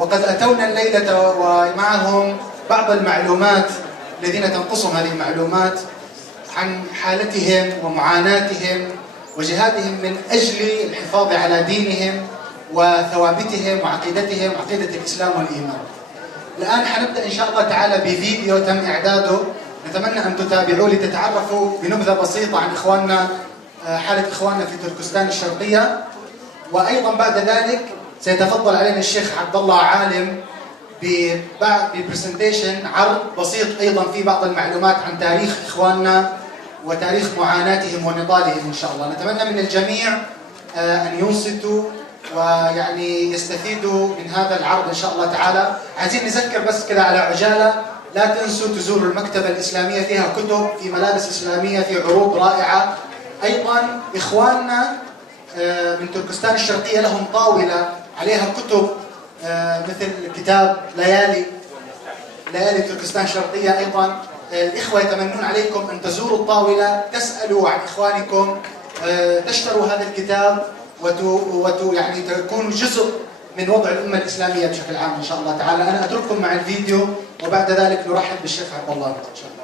وقد أتونا الليلة ومعهم بعض المعلومات الذين تنقصهم هذه المعلومات عن حالتهم ومعاناتهم وجهادهم من أجل الحفاظ على دينهم وثوابتهم وعقيدتهم، عقيدة الإسلام والإيمان. الآن حنبدأ إن شاء الله تعالى بفيديو تم إعداده، نتمنى أن تتابعوه لتتعرفوا بنبذة بسيطة عن إخواننا، حالة إخواننا في تركستان الشرقية. وأيضا بعد ذلك سيتفضل علينا الشيخ عبد الله عالم ببرزنتيشن، عرض بسيط أيضا في بعض المعلومات عن تاريخ إخواننا وتاريخ معاناتهم ونضالهم إن شاء الله. نتمنى من الجميع أن ينصتوا ويعني يستفيدوا من هذا العرض إن شاء الله تعالى. عايزين نذكر بس كده على عجالة، لا تنسوا تزوروا المكتبة الإسلامية، فيها كتب، في ملابس إسلامية، في عروض رائعة. أيضا إخواننا من تركستان الشرقية لهم طاولة عليها كتب مثل كتاب ليالي تركستان الشرقية. أيضا الإخوة يتمنون عليكم أن تزوروا الطاولة، تسألوا عن إخوانكم، تشتروا هذا الكتاب يعني تكونوا جزء من وضع الأمة الإسلامية بشكل عام إن شاء الله تعالى. أنا أترككم مع الفيديو وبعد ذلك نرحب بالشيخ عبد الله إن شاء الله.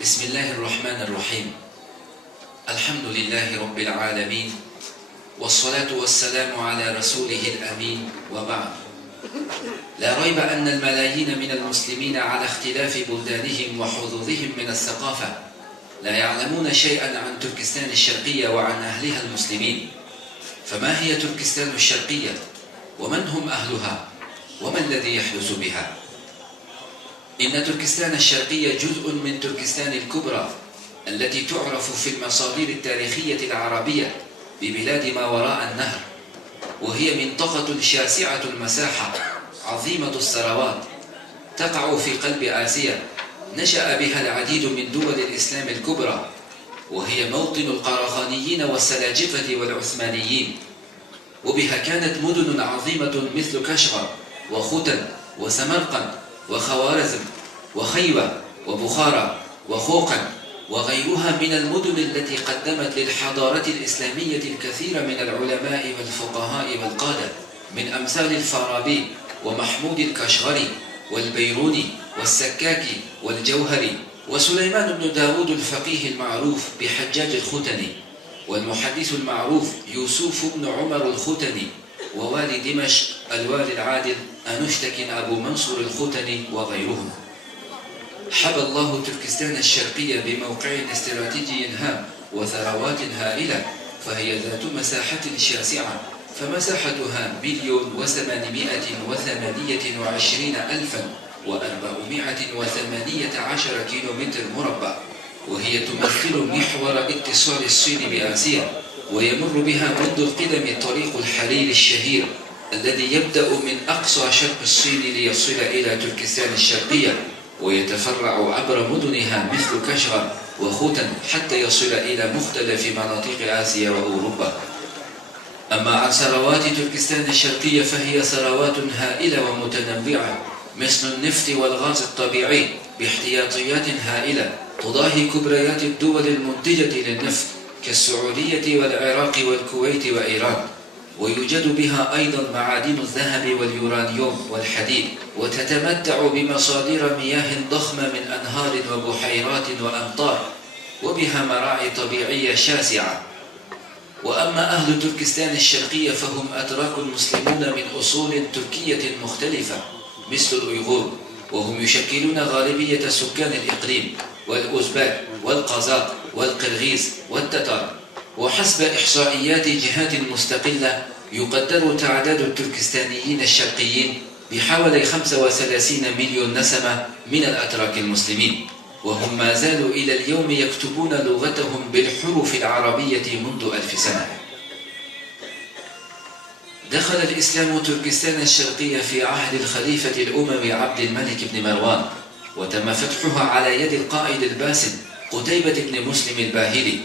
بسم الله الرحمن الرحيم. الحمد لله رب العالمين، والصلاة والسلام على رسوله الأمين، وبعد. لا ريب أن الملايين من المسلمين على اختلاف بلدانهم وحظوظهم من الثقافة لا يعلمون شيئا عن تركستان الشرقية وعن أهلها المسلمين. فما هي تركستان الشرقية؟ ومن هم أهلها؟ وما الذي يحدث بها؟ إن تركستان الشرقية جزء من تركستان الكبرى التي تعرف في المصادر التاريخية العربية ببلاد ما وراء النهر، وهي منطقة شاسعة المساحة عظيمة الثروات تقع في قلب آسيا، نشأ بها العديد من دول الإسلام الكبرى، وهي موطن القراخانيين والسلاجقة والعثمانيين. وبها كانت مدن عظيمة مثل كشغر وختن وسمرقند وخوارزم وخيوة وبخارى وخوقن وغيرها من المدن التي قدمت للحضارة الإسلامية الكثير من العلماء والفقهاء والقادة. من أمثال الفارابي ومحمود الكشغري والبيروني والسكاكي والجوهري، وسليمان بن داود الفقيه المعروف بحجاج الختني، والمحدث المعروف يوسف بن عمر الختني، ووالي دمشق الوالي العادل أنشتك أبو منصور الختني وغيرهم. حبى الله تركستان الشرقية بموقع استراتيجي هام وثروات هائلة، فهي ذات مساحة شاسعة، فمساحتها 1,828,418 كيلومتر مربع، وهي تمثل محور اتصال الصين بآسيا، ويمر بها منذ القدم طريق الحرير الشهير الذي يبدأ من أقصى شرق الصين ليصل إلى تركستان الشرقية، ويتفرع عبر مدنها مثل كشغر وخوتن حتى يصل إلى مختلف مناطق آسيا وأوروبا. أما عن ثروات تركستان الشرقية فهي ثروات هائلة ومتنوعة، مثل النفط والغاز الطبيعي باحتياطيات هائلة تضاهي كبريات الدول المنتجة للنفط كالسعودية والعراق والكويت وإيران، ويوجد بها أيضا معادن الذهب واليورانيوم والحديد، وتتمتع بمصادر مياه ضخمة من أنهار وبحيرات وأمطار، وبها مراعي طبيعية شاسعة. وأما أهل تركستان الشرقية فهم أتراك مسلمون من أصول تركية مختلفة مثل الأيغور، وهم يشكلون غالبية سكان الإقليم، والأوزباك والقزاق والقرغيز والتتار. وحسب إحصائيات جهات مستقلة يقدر تعداد التركستانيين الشرقيين بحوالي 35 مليون نسمة من الأتراك المسلمين، وهم ما زالوا إلى اليوم يكتبون لغتهم بالحروف العربية منذ 1000 سنة. دخل الإسلام تركستان الشرقية في عهد الخليفة الأموي عبد الملك بن مروان، وتم فتحها على يد القائد الباسل قتيبة بن مسلم الباهلي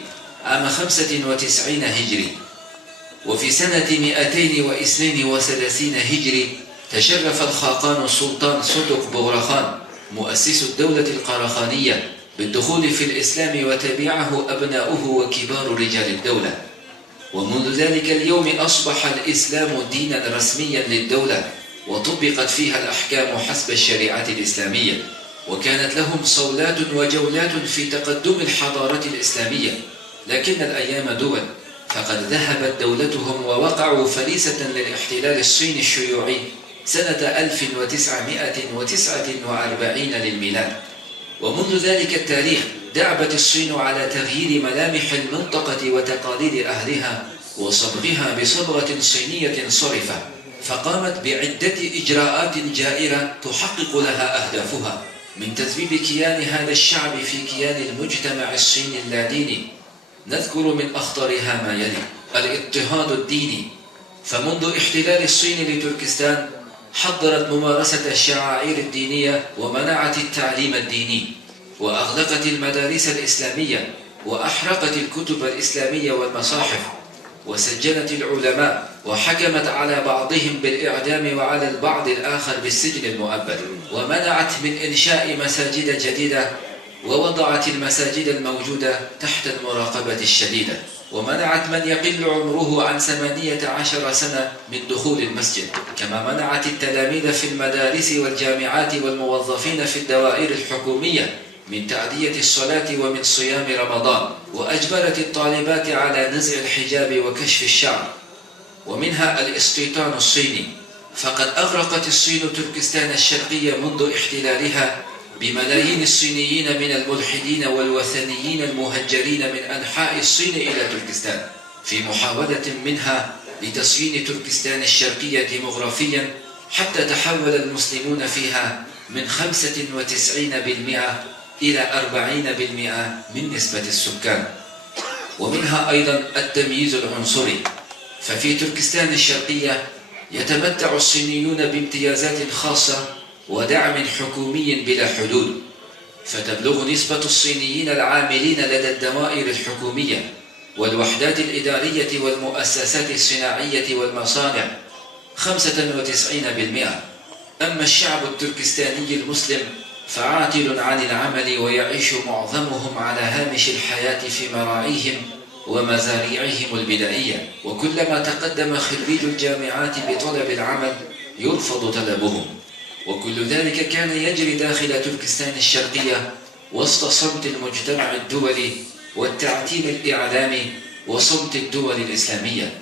عام 95 هجري. وفي سنة 232 هجري تشرف الخاقان السلطان صدق بغرخان مؤسس الدولة القرخانية بالدخول في الإسلام، وتبعه أبناؤه وكبار رجال الدولة. ومنذ ذلك اليوم أصبح الإسلام دينا رسميا للدولة، وطبقت فيها الأحكام حسب الشريعة الإسلامية، وكانت لهم صولات وجولات في تقدم الحضارة الإسلامية. لكن الأيام دول، فقد ذهبت دولتهم ووقعوا فريسة للاحتلال الصيني الشيوعي سنة 1949 للميلاد. ومنذ ذلك التاريخ دعبت الصين على تغيير ملامح المنطقة وتقاليد أهلها وصبغها بصبغة صينية صرفة، فقامت بعدة إجراءات جائرة تحقق لها أهدافها، من تذبيب كيان هذا الشعب في كيان المجتمع الصيني اللاديني. نذكر من أخطرها ما يلي: الاضطهاد الديني، فمنذ احتلال الصين لتركستان حظرت ممارسة الشعائر الدينية ومنعت التعليم الديني، وأغلقت المدارس الإسلامية، وأحرقت الكتب الإسلامية والمصاحف، وسجنت العلماء، وحكمت على بعضهم بالإعدام وعلى البعض الآخر بالسجن المؤبد، ومنعت من إنشاء مساجد جديدة، ووضعت المساجد الموجودة تحت المراقبة الشديدة، ومنعت من يقل عمره عن 18 سنة من دخول المسجد، كما منعت التلاميذ في المدارس والجامعات والموظفين في الدوائر الحكومية من تأدية الصلاة ومن صيام رمضان، وأجبرت الطالبات على نزع الحجاب وكشف الشعر. ومنها الاستيطان الصيني، فقد أغرقت الصين تركستان الشرقية منذ احتلالها بملايين الصينيين من الملحدين والوثنيين المهجرين من أنحاء الصين إلى تركستان، في محاولة منها لتسيين تركستان الشرقية ديمغرافيا، حتى تحول المسلمون فيها من 95% إلى 40% من نسبة السكان. ومنها أيضا التمييز العنصري، ففي تركستان الشرقية يتمتع الصينيون بامتيازات خاصة ودعم حكومي بلا حدود، فتبلغ نسبة الصينيين العاملين لدى الدوائر الحكومية والوحدات الإدارية والمؤسسات الصناعية والمصانع 95%. أما الشعب التركستاني المسلم فعاطل عن العمل، ويعيش معظمهم على هامش الحياة في مراعيهم ومزاريعهم البدائية، وكلما تقدم خريج الجامعات بطلب العمل يرفض طلبهم، وكل ذلك كان يجري داخل تركستان الشرقية وسط صمت المجتمع الدولي والتعتيم الإعلامي وصمت الدول الإسلامية،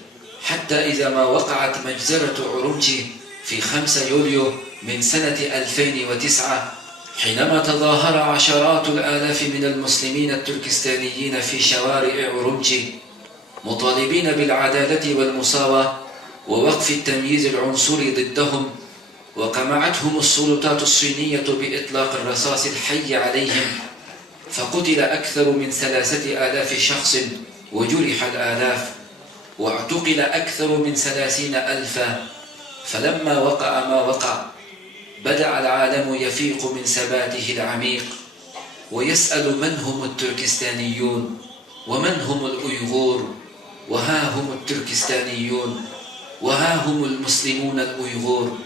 حتى إذا ما وقعت مجزرة عرومشي في 5 يوليو من سنة 2009، حينما تظاهر عشرات الآلاف من المسلمين التركستانيين في شوارع عرومشي مطالبين بالعدالة والمساواة ووقف التمييز العنصري ضدهم، وقمعتهم السلطات الصينية بإطلاق الرصاص الحي عليهم، فقتل أكثر من 3000 شخص وجرح الآلاف، واعتقل أكثر من 30,000. فلما وقع ما وقع بدأ العالم يفيق من سباته العميق ويسأل من هم التركستانيون ومن هم الأيغور، وها هم التركستانيون وها هم المسلمون الأيغور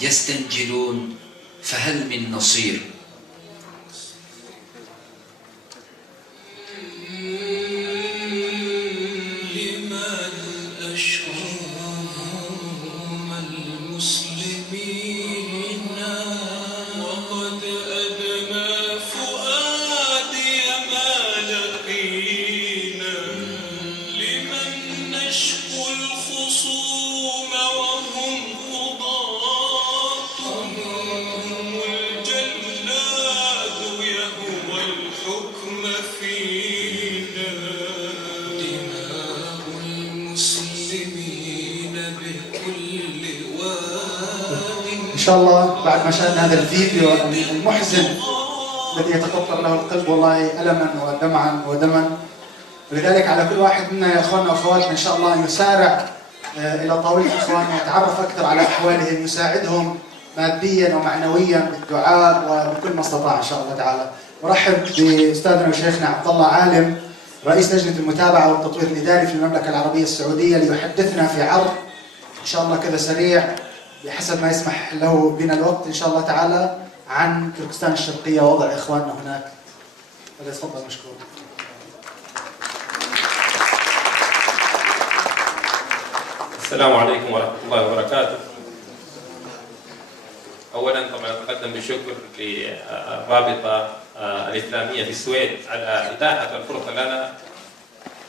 يستنجدون، فهل من نصير؟ إن شاء الله بعد ما شاهدنا هذا الفيديو المحزن الذي يتقطر له القلب والله ألما ودمعا ودما، ولذلك على كل واحد منا يا أخواننا وأخواتنا إن شاء الله أن يسارع إلى طاولة إخواننا، يتعرف أكثر على أحوالهم، يساعدهم ماديا ومعنويا بالدعاء وبكل ما استطاع إن شاء الله تعالى. ورحب بأستاذنا وشيخنا عبد الله عالم رئيس لجنة المتابعة والتطوير الإداري في المملكة العربية السعودية ليحدثنا في عرض إن شاء الله كذا سريع بحسب ما يسمح له بنا الوقت إن شاء الله تعالى عن تركستان الشرقية ووضع إخواننا هناك. فليتفضل مشكور. السلام عليكم ورحمة الله وبركاته. أولا طبعا أتقدم بالشكر للرابطة الإسلامية في السويد على إتاحة الفرصة لنا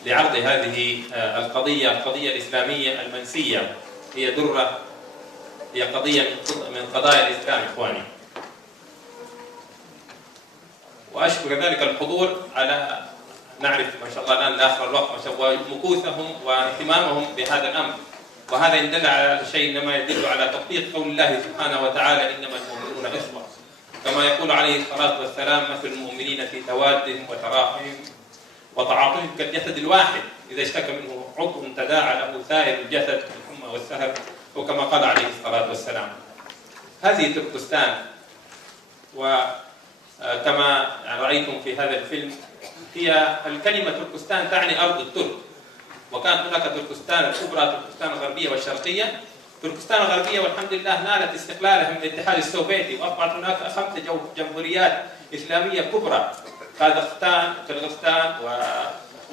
لعرض هذه القضية الإسلامية المنسية، هي درة، هي قضية من قضايا الإسلام إخواني. وأشكر ذلك الحضور على نعرف ما شاء الله الآن لآخر الوقت ما شاء الله مكوثهم واهتمامهم بهذا الأمر، وهذا إن دل على شيء إنما يدل على تطبيق قول الله سبحانه وتعالى إنما المؤمنون إخوة، كما يقول عليه الصلاة والسلام مثل المؤمنين في توادهم وتراحمهم وتعاطفهم كالجسد الواحد إذا اشتكى منه عضو تداعى له سائر الجسد بالحمى والسهر، وكما قال عليه الصلاة والسلام. هذه تركستان، وكما رأيتم في هذا الفيلم هي الكلمة تركستان تعني أرض الترك، وكانت هناك تركستان الكبرى، تركستان الغربية والشرقية. تركستان الغربية والحمد لله نالت استقلالها من الاتحاد السوفيتي، وأصبحت هناك 5 جمهوريات إسلامية كبرى: كازاخستان وكرغستان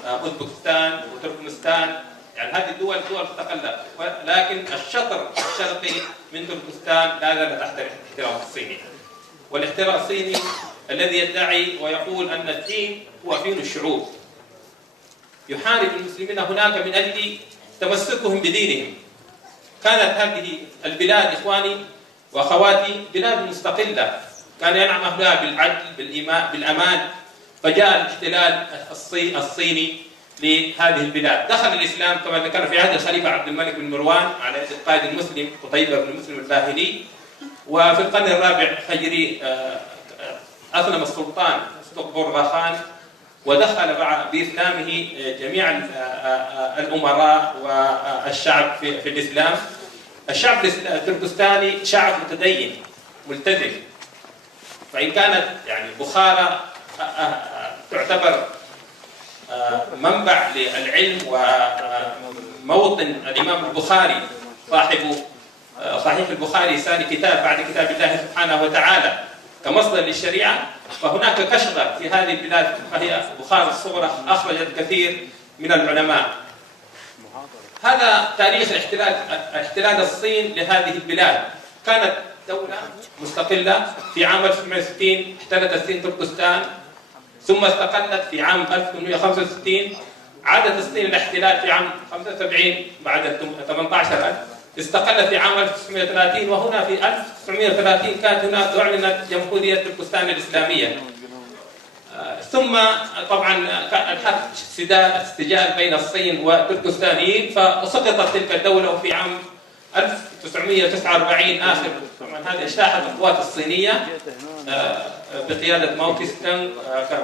وأوزبكستان وتركمستان. يعني هذه الدول مستقلة، لكن الشطر الشرقي من تركستان لا زال تحت الاحتلال الصيني. والاحتلال الصيني الذي يدعي ويقول أن الدين هو دين الشعوب، يحارب المسلمين هناك من أجل تمسكهم بدينهم. كانت هذه البلاد إخواني وأخواتي بلاد مستقلة، كان ينعم أهلها بالعدل بالأمان، فجاء الاحتلال الصيني لهذه البلاد. دخل الإسلام كما ذكر في عهد الخليفة عبد الملك بن مروان على يد القائد المسلم قتيبة بن مسلم الباهلي، وفي القرن الرابع الهجري أسلم السلطان استقبور خان، ودخل بإسلامه جميع الأمراء والشعب في الإسلام. الشعب التركستاني شعب متدين ملتزم، فإن كانت يعني بخارى تعتبر منبع للعلم وموطن الإمام البخاري صاحب صحيح البخاري ثاني كتاب بعد كتاب الله سبحانه وتعالى كمصدر للشريعة، فهناك كشغة في هذه البلاد، فهي بخارى الصغرى أخرجت كثير من العلماء. هذا تاريخ احتلال الصين لهذه البلاد. كانت دولة مستقلة في عام 1960 احتلت الصين تركستان، ثم استقلت في عام 1865. عادت الصين الاحتلال في عام 75 بعد 18,000. استقلت في عام 1930، وهنا في 1930 كانت هناك أعلنت جمهورية تركستان الإسلامية. ثم طبعا الحرب استجال بين الصين والتركستانيين، فسقطت تلك الدولة. وفي عام 1949 آخر طبعا هذه اجتاحت القوات الصينية بقيادة ماو تسي تونغ،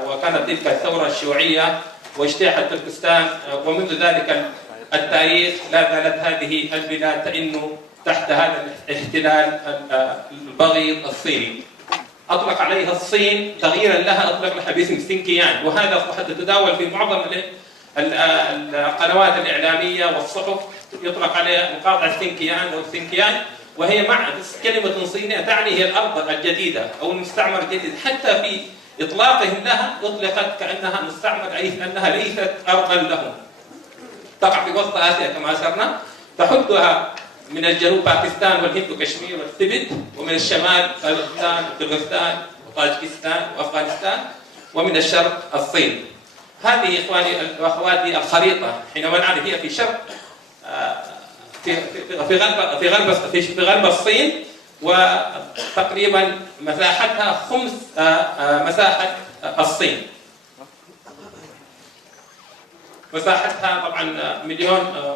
وكانت تلك الثورة الشيوعية واجتاحت تركستان. ومنذ ذلك التاريخ لا زالت هذه البلاد تئن تحت هذا الاحتلال البغيض الصيني. أطلق عليها الصين تغييرا لها، أطلق لها باسم سينكيان، وهذا أصبحت تتداول في معظم القنوات الإعلامية والصحف، يطلق عليها مقاطعة سينكيان أو سينكيان، وهي مع كلمة صينية تعني هي الأرض الجديدة أو المستعمر الجديد. حتى في إطلاقهم لها أطلقت كأنها مستعمر، أي أنها ليست أرضا لهم. تقع في وسط آسيا كما أشرنا، تحدها من الجنوب باكستان والهند وكشمير والتبت، ومن الشمال قازقستان وقرغيزستان وطاجكستان وأفغانستان، ومن الشرق الصين. هذه إخواني وأخواتي الخريطة حينما نعرف هي في شرق في غرب الصين، وتقريبا مساحتها خمس مساحة الصين. مساحتها طبعا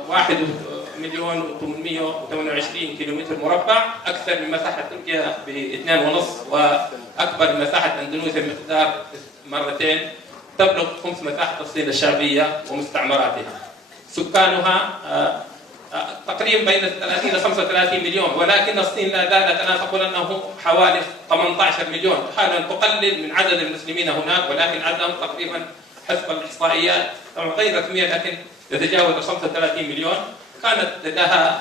1,828 كيلومتر مربع، أكثر من مساحة تركيا ب2.5، وأكبر من مساحة أندونيسيا بمقدار مرتين، تبلغ خمس مساحة الصين الشعبية ومستعمراتها. سكانها تقريبا بين 30 إلى 35 مليون، ولكن الصين لا زالت، أنا أقول أنه حوالي 18 مليون. تحاول أن تقلل من عدد المسلمين هناك، ولكن عددهم تقريبا حسب الإحصائيات طبعا غير رسمية، لكن تتجاوز 35 مليون. كانت لها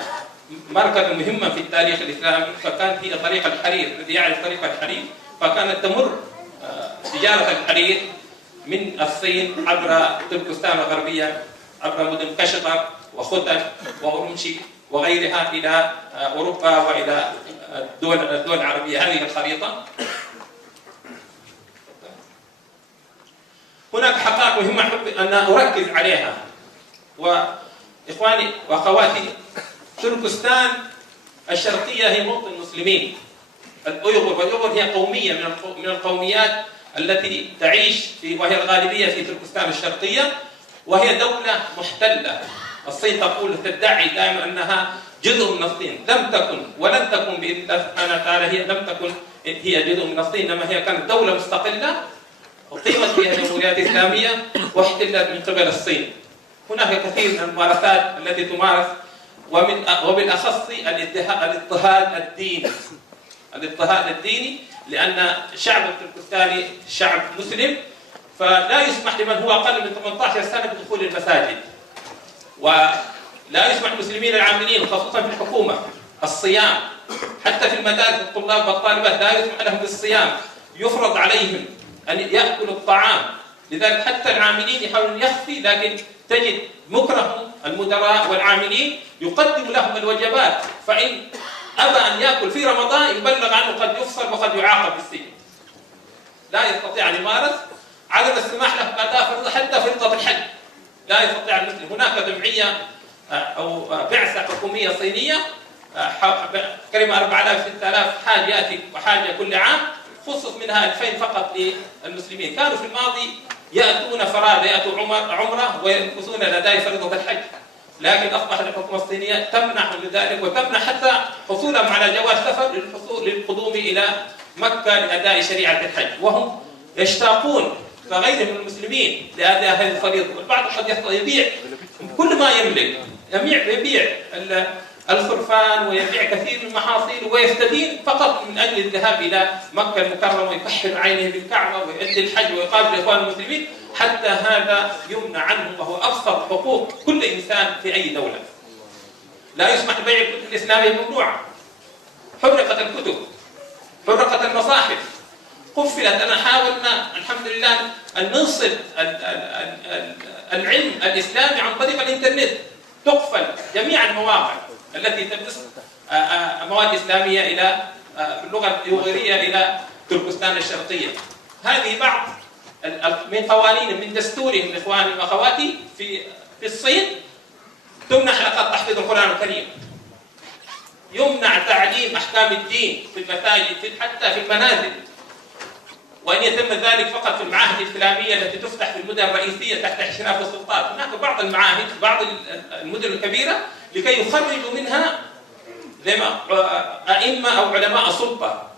مركزا مهما في التاريخ الإسلامي، فكانت هي طريق الحرير. الذي يعرف طريق الحرير، فكانت تمر تجارة الحرير من الصين عبر تركستان الغربية، عبر مدن كشغر وختن وأورمشي وغيرها إلى أوروبا وإلى الدول العربية. هذه الخريطة. هناك حقائق مهمة أحب أن أركز عليها. وإخواني وأخواتي، تركستان الشرقية هي موطن المسلمين الأيغور، والأيغور هي قومية من القوميات التي تعيش وهي الغالبية في تركستان الشرقية، وهي دولة محتلة. الصين تدعي دائما أنها جزء من الصين، لم تكن ولن تكن بإذن الله سبحانه وتعالى. هي لم تكن هي جزء من الصين، إنما هي كانت دولة مستقلة أقيمت فيها جمهوريات إسلامية واحتلت من قبل الصين. هناك كثير من الممارسات التي تمارس، وبالأخص الاضطهاد الديني، لأن الشعب التركستاني شعب مسلم، فلا يسمح لمن هو أقل من 18 سنة بدخول المساجد، ولا يسمح للمسلمين العاملين خصوصا في الحكومة الصيام. حتى في المدارس الطلاب والطالبات لا يسمح لهم بالصيام، يفرض عليهم أن يأكلوا الطعام. لذلك حتى العاملين يحاولون يخفي، لكن تجد مكره المدراء والعاملين يقدم لهم الوجبات، فإن أبى أن يأكل في رمضان يبلغ عنه قد يفصل وقد يعاقب بالسجن. لا يستطيع أن يمارس، عدم السماح له بأداء حتى فريضة الحج لا يستطيع المسلم. هناك جمعية أو بعثة حكومية صينية قريبا 4000 6000 حاج يأتي وحاجة كل عام، خصص منها 2000 فقط للمسلمين. كانوا في الماضي يأتون فرادى، يأتوا عمرة وينقصون لدى فريضة الحج، لكن أصبحت الحكومة الصينية تمنح من ذلك، وتمنح حتى حصولهم على جواز سفر للقدوم إلى مكة لأداء شريعة الحج، وهم يشتاقون كغيرهم من المسلمين لأداء هذه الفريضة. والبعض قد يبيع كل ما يملك، يبيع الخرفان ويبيع كثير من محاصيله ويستدين فقط من أجل الذهاب إلى مكة المكرمة ويكحل عينه بالكعبة ويؤدي الحج ويقابل إخوان المسلمين. حتى هذا يمنع عنه، وهو أبسط حقوق كل إنسان في أي دولة. لا يسمح ببيع الكتب الإسلامية، ممنوعة. حرقت الكتب، حرقت المصاحف، قفلت. أنا حاولنا الحمد لله أن ننصب العلم الإسلامي عن طريق الإنترنت، تقفل جميع المواقع التي تبث مواد إسلامية إلى باللغة اليوغورية إلى تركستان الشرقية. هذه بعض من قوانين من دستورهم إخواني وأخواتي في الصين. تمنع حلقات تحفيظ القرآن الكريم، يمنع تعليم أحكام الدين في المساجد حتى في المنازل، وأن يتم ذلك فقط في المعاهد الإسلامية التي تفتح في المدن الرئيسية تحت إشراف السلطات. هناك بعض المعاهد بعض المدن الكبيرة لكي يخرجوا منها أئمة أو علماء سلطة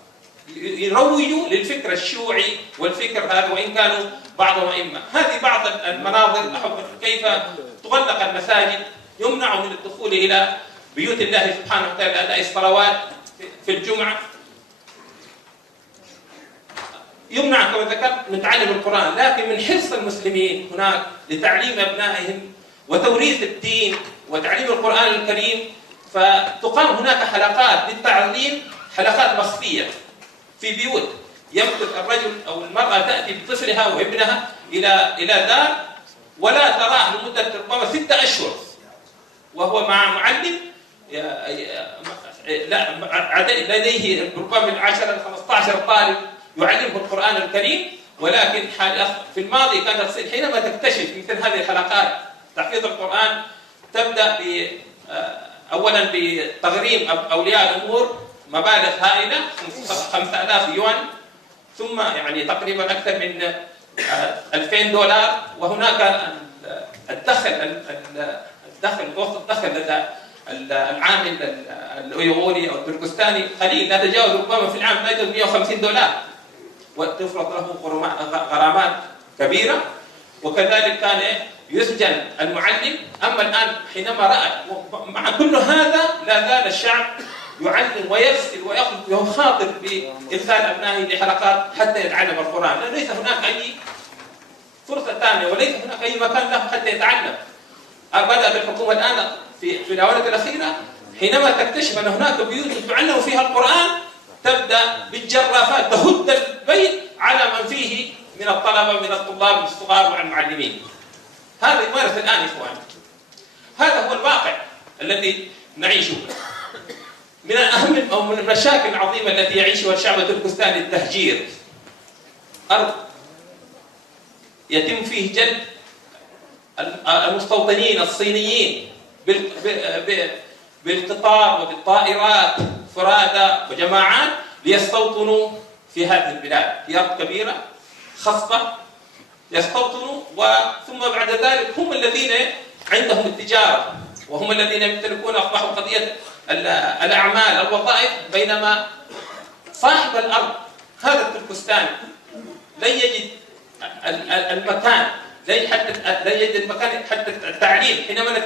يروجوا للفكر الشيوعي والفكر هذا، وإن كانوا بعضهم أئمة. هذه بعض المناظر كيف تغلق المساجد، يمنع من الدخول إلى بيوت الله سبحانه وتعالى أداء الصلوات في الجمعة، يمنع كما ذكرت من تعلم القرآن. لكن من حرص المسلمين هناك لتعليم أبنائهم وتوريث الدين وتعليم القرآن الكريم، فتقام هناك حلقات للتعليم، حلقات مخفية في بيوت. يمكث الرجل أو المرأة تأتي بطفلها وابنها إلى دار ولا تراه لمدة ربما 6 أشهر وهو مع معلم لديه ربما 10 أو 15 طالب يعلمه القرآن الكريم. ولكن في الماضي كانت تصير حينما تكتشف مثل هذه الحلقات تحفيظ القرآن تبدأ أولا بتغريم أولياء الأمور مبالغ هائلة 5000 يوان، ثم يعني تقريبا أكثر من $2000. وهناك وسط الدخل لدى العامل الأيغوري أو التركستاني قليل، لا تجاوز ربما في العام لا يجاوز $150، وتفرض له غرامات كبيرة. وكذلك كان يسجن المعلم. أما الآن حينما رأى مع كل هذا لا زال الشعب يعلم ويرسل ويخاطر بإرسال أبنائه لحلقات حتى يتعلم القرآن، لأن ليس هناك أي فرصة ثانية وليس هناك أي مكان له حتى يتعلم. بدأت الحكومة الآن في الآونة الأخيرة حينما تكتشف أن هناك بيوت تعلم فيها القرآن تبدأ بالجرافات تهد البيت على من فيه من الطلبة من الطلاب الصغار والمعلمين. هذا يمارس الآن إخواني. هذا هو الواقع الذي نعيشه. من أهم أو من المشاكل العظيمة التي يعيشها الشعب التركستاني التهجير. أرض يتم فيه جلب المستوطنين الصينيين بالقطار وبالطائرات فرادى وجماعات ليستوطنوا في هذه البلاد، في أرض كبيرة خصبة يستوطنوا، ثم بعد ذلك هم الذين عندهم التجارة وهم الذين يمتلكون أصبحوا قضية الأعمال الوظائف، بينما صاحب الأرض هذا التركستاني لن يجد المكان، لا يجد المكان حتى التعليم. حينما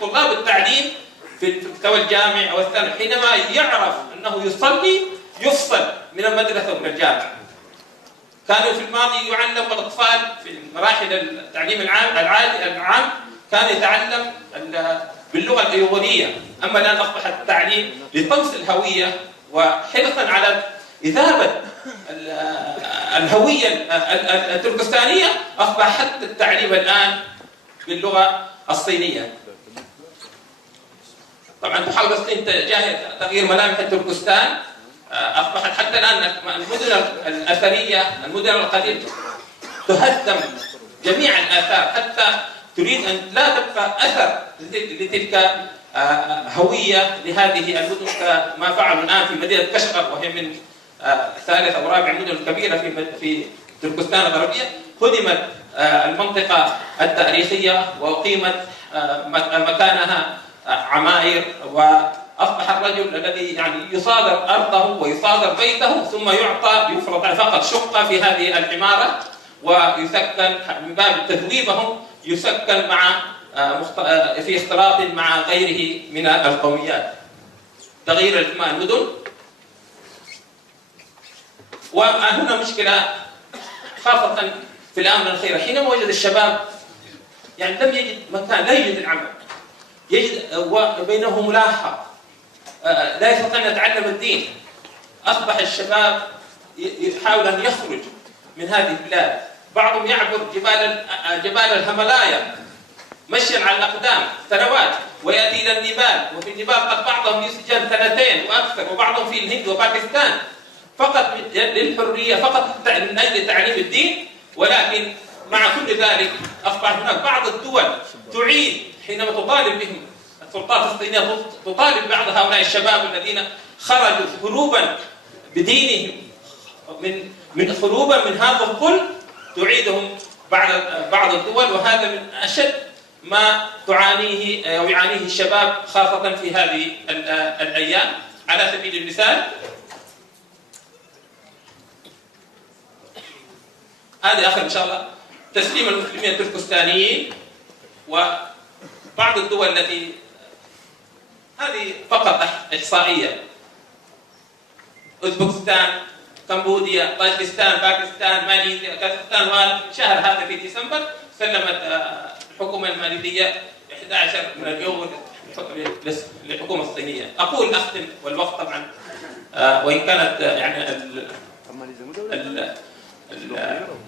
طلاب التعليم في المستوى الجامعي أو الثانوي حينما يعرف أنه يصلي يفصل من المدرسة ومن الجامعة. كانوا في الماضي يعلم الأطفال في مراحل التعليم العام كان يتعلم باللغة الأيغورية. أما الآن أصبح التعليم لطمس الهوية وحرصا على إذابة الهوية التركستانية، أصبح حتى التعليم الآن باللغة الصينية. طبعا تحاول الصين تغيير ملامح تركستان. أصبحت حتى الآن المدن الأثرية المدن القديمة تهدم جميع الآثار، حتى تريد أن لا تبقى أثر لتلك هوية لهذه المدن كما فعلوا الآن في مدينة كشغر، وهي من ثالث أو رابع المدن الكبيرة في تركستان الغربية. هدمت المنطقة التاريخية وأقيمت مكانها عماير، وأصبح الرجل الذي يعني يصادر أرضه ويصادر بيته ثم يفرض فقط شقة في هذه العمارة ويسكن من باب تذويبهم، يسكن في اختلاط مع غيره من القوميات. تغيير اسماء المدن. وهنا مشكلة خاصة في الآونة الأخيرة حينما وجد الشباب يعني لم يجد مكان، لا يجد العمل، يجد بينه ملاحق، لا يستطيع أن يتعلم الدين. أصبح الشباب يحاول أن يخرج من هذه البلاد، بعضهم يعبر جبال الهيمالايا مشيا على الأقدام سنوات ويأتي إلى النيبال، وفي النيبال قد بعضهم يسجن 2 وأكثر، وبعضهم في الهند وباكستان فقط للحرية، فقط من أجل تعليم الدين. ولكن مع كل ذلك أصبح هناك بعض الدول تعيد حينما تطالب بهم السلطات الفلسطينية، تطالب بعض هؤلاء الشباب الذين خرجوا هروبا بدينهم من هروبا من هذا الظلم، تعيدهم بعض الدول، وهذا من أشد ما تعانيه أو يعانيه الشباب خاصة في هذه الأيام. على سبيل المثال هذه آخر إن شاء الله تسليم المسلمين التركستانيين وبعض الدول التي هذه فقط إحصائية: أوزبكستان، كمبوديا، طاجكستان، باكستان، ماليزيا، كازاخستان. والشهر هذا في ديسمبر سلمت الحكومة الماليزية 11 من اليورو للحكومة الصينية. أقول أختم والوقت طبعا وإن كانت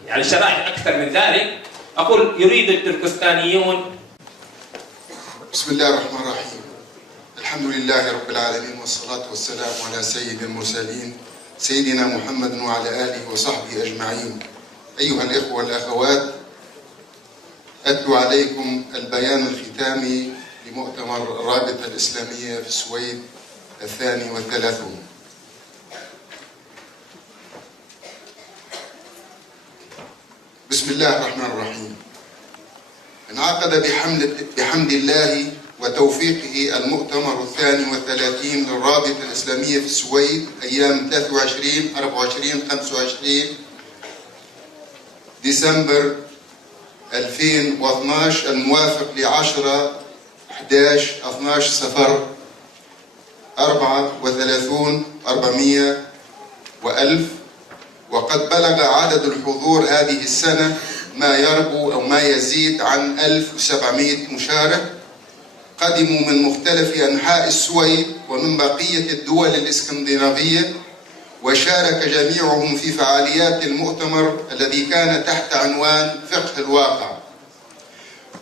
يعني الشرائح أكثر من ذلك، أقول يريد التركستانيون. بسم الله الرحمن الرحيم. الحمد لله رب العالمين، والصلاة والسلام على سيد المرسلين سيدنا محمد وعلى آله وصحبه أجمعين. أيها الإخوة والأخوات، أتلو عليكم البيان الختامي لمؤتمر الرابطة الإسلامية في السويد 32. بسم الله الرحمن الرحيم. انعقد بحمد الله وتوفيقه المؤتمر 32 للرابطة الإسلامية في السويد أيام 23 24 25 ديسمبر 2012 الموافق ل 10 11 12 صفر 34 400 و1000. وقد بلغ عدد الحضور هذه السنة ما يربو أو ما يزيد عن 1700 مشارك، قدموا من مختلف أنحاء السويد ومن بقية الدول الإسكندنافية، وشارك جميعهم في فعاليات المؤتمر الذي كان تحت عنوان فقه الواقع،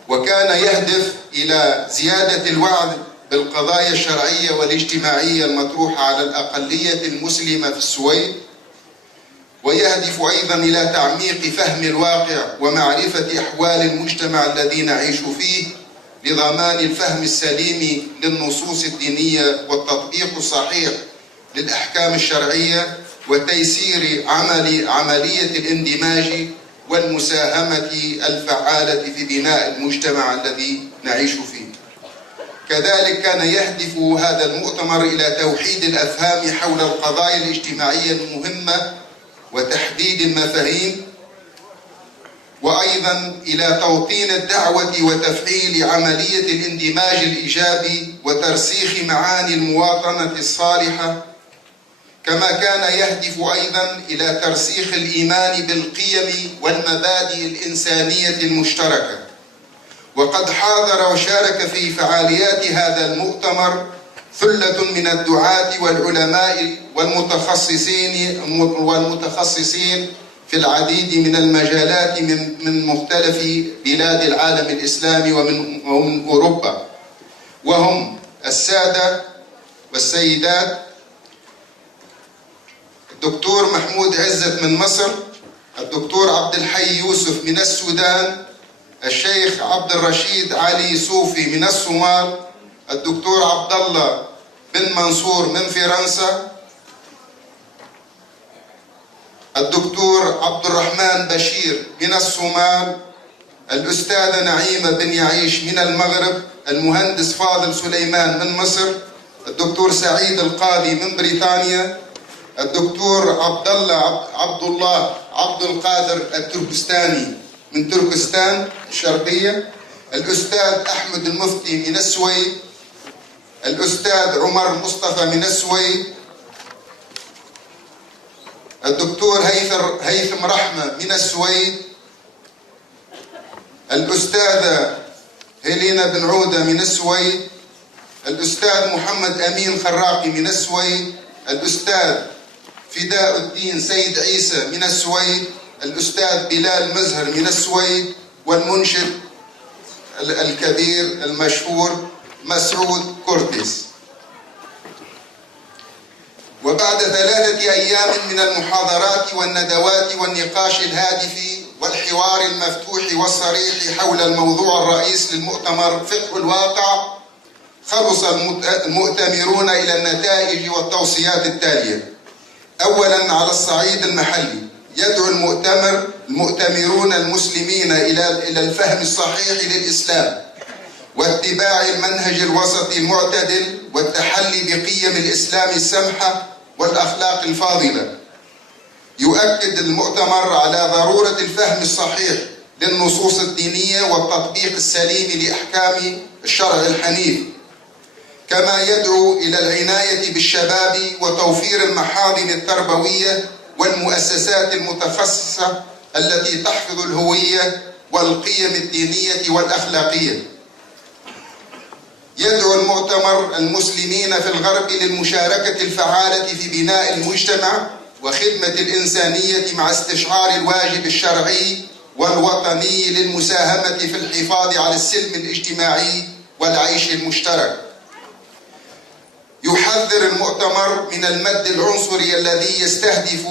وكان يهدف إلى زيادة الوعي بالقضايا الشرعية والاجتماعية المطروحة على الأقلية المسلمة في السويد، ويهدف أيضا إلى تعميق فهم الواقع ومعرفة أحوال المجتمع الذي نعيش فيه لضمان الفهم السليم للنصوص الدينية والتطبيق الصحيح للأحكام الشرعية وتيسير عملية الاندماج والمساهمة الفعالة في بناء المجتمع الذي نعيش فيه. كذلك كان يهدف هذا المؤتمر إلى توحيد الأفهام حول القضايا الاجتماعية المهمة وتحديد المفاهيم، وأيضا إلى توطين الدعوة وتفعيل عملية الاندماج الإيجابي وترسيخ معاني المواطنة الصالحة، كما كان يهدف أيضا إلى ترسيخ الإيمان بالقيم والمبادئ الإنسانية المشتركة. وقد حاضر وشارك في فعاليات هذا المؤتمر ثلة من الدعاة والعلماء والمتخصصين في العديد من المجالات من مختلف بلاد العالم الإسلامي ومن أوروبا، وهم السادة والسيدات: الدكتور محمود عزت من مصر، الدكتور عبد الحي يوسف من السودان، الشيخ عبد الرشيد علي صوفي من الصومال، الدكتور عبد الله بن منصور من فرنسا، الدكتور عبد الرحمن بشير من الصومال، الأستاذة نعيمة بن يعيش من المغرب، المهندس فاضل سليمان من مصر، الدكتور سعيد القاضي من بريطانيا، الدكتور عبد الله عبد القادر التركستاني من تركستان الشرقية، الأستاذ أحمد المفتي من السويد، الأستاذ عمر مصطفى من السويد، الدكتور هيثم رحمة من السويد، الأستاذة هيلينا بن عودة من السويد، الأستاذ محمد أمين خراقي من السويد، الأستاذ فداء الدين سيد عيسى من السويد، الأستاذ بلال مزهر من السويد، والمنشد الكبير المشهور مسعود كورتيس. وبعد 3 أيام من المحاضرات والندوات والنقاش الهادف والحوار المفتوح والصريح حول الموضوع الرئيس للمؤتمر فقه الواقع، خلص المؤتمرون إلى النتائج والتوصيات التالية. أولاً، على الصعيد المحلي يدعو المؤتمرون المسلمين إلى الفهم الصحيح للإسلام واتباع المنهج الوسطي المعتدل والتحلي بقيم الإسلام السمحة والأخلاق الفاضلة. يؤكد المؤتمر على ضرورة الفهم الصحيح للنصوص الدينية والتطبيق السليم لأحكام الشرع الحنيف، كما يدعو إلى العناية بالشباب وتوفير المحاضن التربوية والمؤسسات المتخصصة التي تحفظ الهوية والقيم الدينية والأخلاقية. يدعو المؤتمر المسلمين في الغرب للمشاركة الفعالة في بناء المجتمع وخدمة الإنسانية مع استشعار الواجب الشرعي والوطني للمساهمة في الحفاظ على السلم الاجتماعي والعيش المشترك. يحذر المؤتمر من المد العنصري الذي يستهدف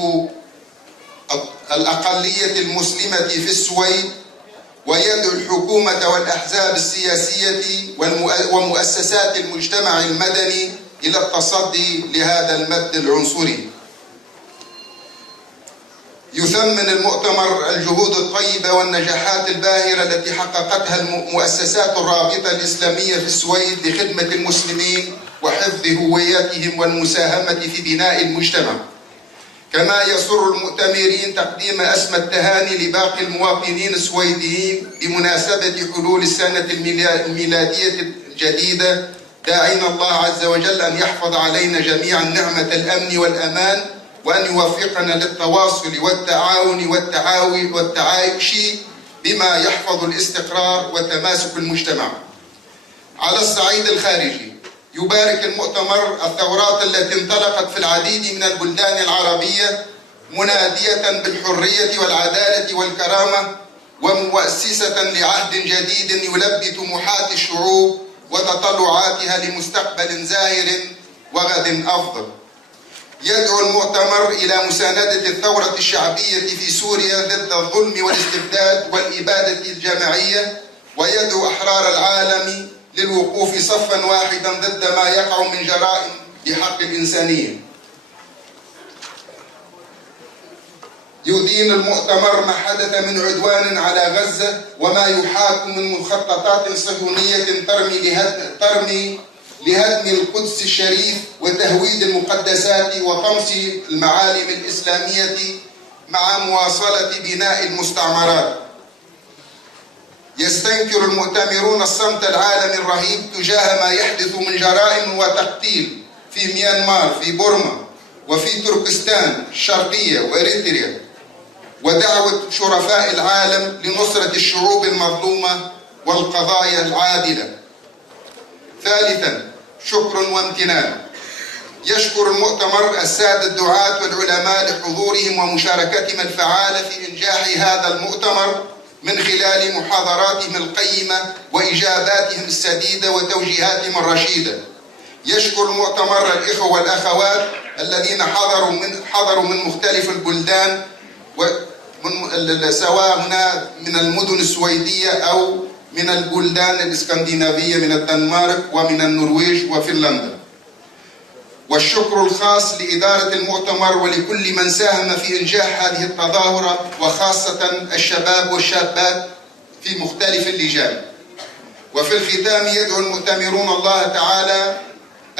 الأقلية المسلمة في السويد، ويدعو الحكومة والأحزاب السياسية ومؤسسات المجتمع المدني إلى التصدي لهذا المد العنصري. يثمن المؤتمر الجهود الطيبة والنجاحات الباهرة التي حققتها المؤسسات الرابطة الإسلامية في السويد لخدمة المسلمين وحفظ هويتهم والمساهمة في بناء المجتمع. كما يسر المؤتمرين تقديم أسمى التهاني لباقي المواطنين السويديين بمناسبة حلول السنة الميلادية الجديدة، داعين الله عز وجل أن يحفظ علينا جميعا نعمة الأمن والأمان، وأن يوفقنا للتواصل والتعاون والتعايش بما يحفظ الاستقرار وتماسك المجتمع. على الصعيد الخارجي، يبارك المؤتمر الثورات التي انطلقت في العديد من البلدان العربية، منادية بالحرية والعدالة والكرامة، ومؤسسة لعهد جديد يلبي طموحات الشعوب وتطلعاتها لمستقبل زاهر وغد أفضل. يدعو المؤتمر إلى مساندة الثورة الشعبية في سوريا ضد الظلم والاستبداد والإبادة الجماعية، ويدعو أحرار العالم للوقوف صفا واحدا ضد ما يقع من جرائم بحق الإنسانية. يدين المؤتمر ما حدث من عدوان على غزة وما يحاك من مخططات صهيونية ترمي لهدم القدس الشريف وتهويد المقدسات وطمس المعالم الإسلامية مع مواصلة بناء المستعمرات. يستنكر المؤتمرون الصمت العالمي الرهيب تجاه ما يحدث من جرائم وتقتيل في ميانمار، في بورما، وفي تركستان الشرقية وإريتريا، ودعوة شرفاء العالم لنصرة الشعوب المظلومة والقضايا العادلة. ثالثا، شكر وامتنان. يشكر المؤتمر السادة الدعاة والعلماء لحضورهم ومشاركتهم الفعالة في إنجاح هذا المؤتمر من خلال محاضراتهم القيمة وإجاباتهم السديدة وتوجيهاتهم الرشيدة. يشكر المؤتمر الإخوة والأخوات الذين حضروا من مختلف البلدان، سواء هنا من المدن السويدية أو من البلدان الإسكندنافية من الدنمارك ومن النرويج وفنلندا. والشكر الخاص لإدارة المؤتمر ولكل من ساهم في إنجاح هذه التظاهرة، وخاصة الشباب والشابات في مختلف اللجان. وفي الختام، يدعو المؤتمرون الله تعالى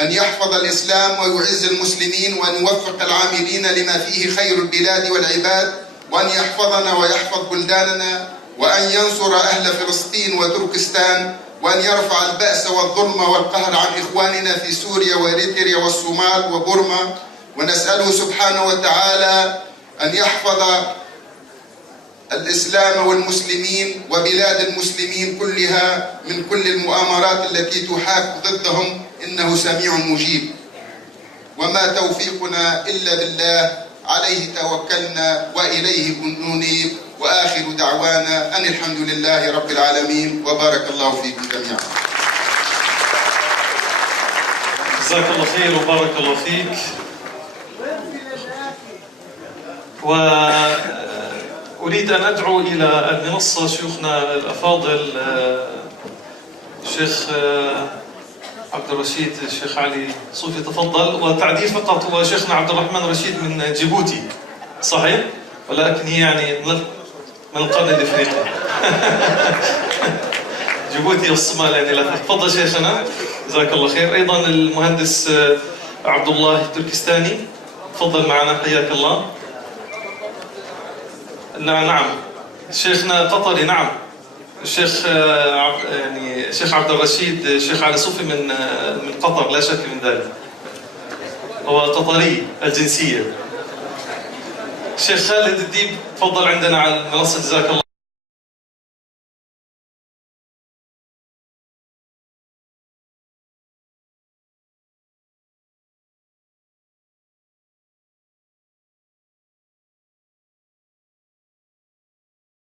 أن يحفظ الإسلام ويعز المسلمين، وأن يوفق العاملين لما فيه خير البلاد والعباد، وأن يحفظنا ويحفظ بلداننا، وأن ينصر أهل فلسطين وتركستان، وأن يرفع البأس والظلم والقهر عن إخواننا في سوريا وإريتريا والصومال وبورما. ونسأله سبحانه وتعالى أن يحفظ الإسلام والمسلمين وبلاد المسلمين كلها من كل المؤامرات التي تحاك ضدهم، إنه سميع مجيب. وما توفيقنا إلا بالله، عليه توكلنا وإليه ننيب. وآخر دعوانا أن الحمد لله رب العالمين، وبارك الله فيكم جميعا. جزاك الله خير وبارك الله فيك. وأريد أن أدعو إلى المنصة شيوخنا الأفاضل، الشيخ عبد الرشيد، الشيخ علي صوفي تفضل. وتعديل فقط، هو شيخنا عبد الرحمن رشيد من جيبوتي صحيح؟ ولكن هي يعني من القرن الإفريقي. جيبوتي والصومال يعني لا. تفضل شيخنا جزاك الله خير. أيضا المهندس عبد الله التركستاني تفضل معنا حياك الله. نعم شيخنا قطري. نعم الشيخ يعني الشيخ عبد الرشيد الشيخ علي صوفي من قطر لا شك من ذلك، هو قطري الجنسية. الشيخ خالد الديب تفضل عندنا على المنصة جزاك الله.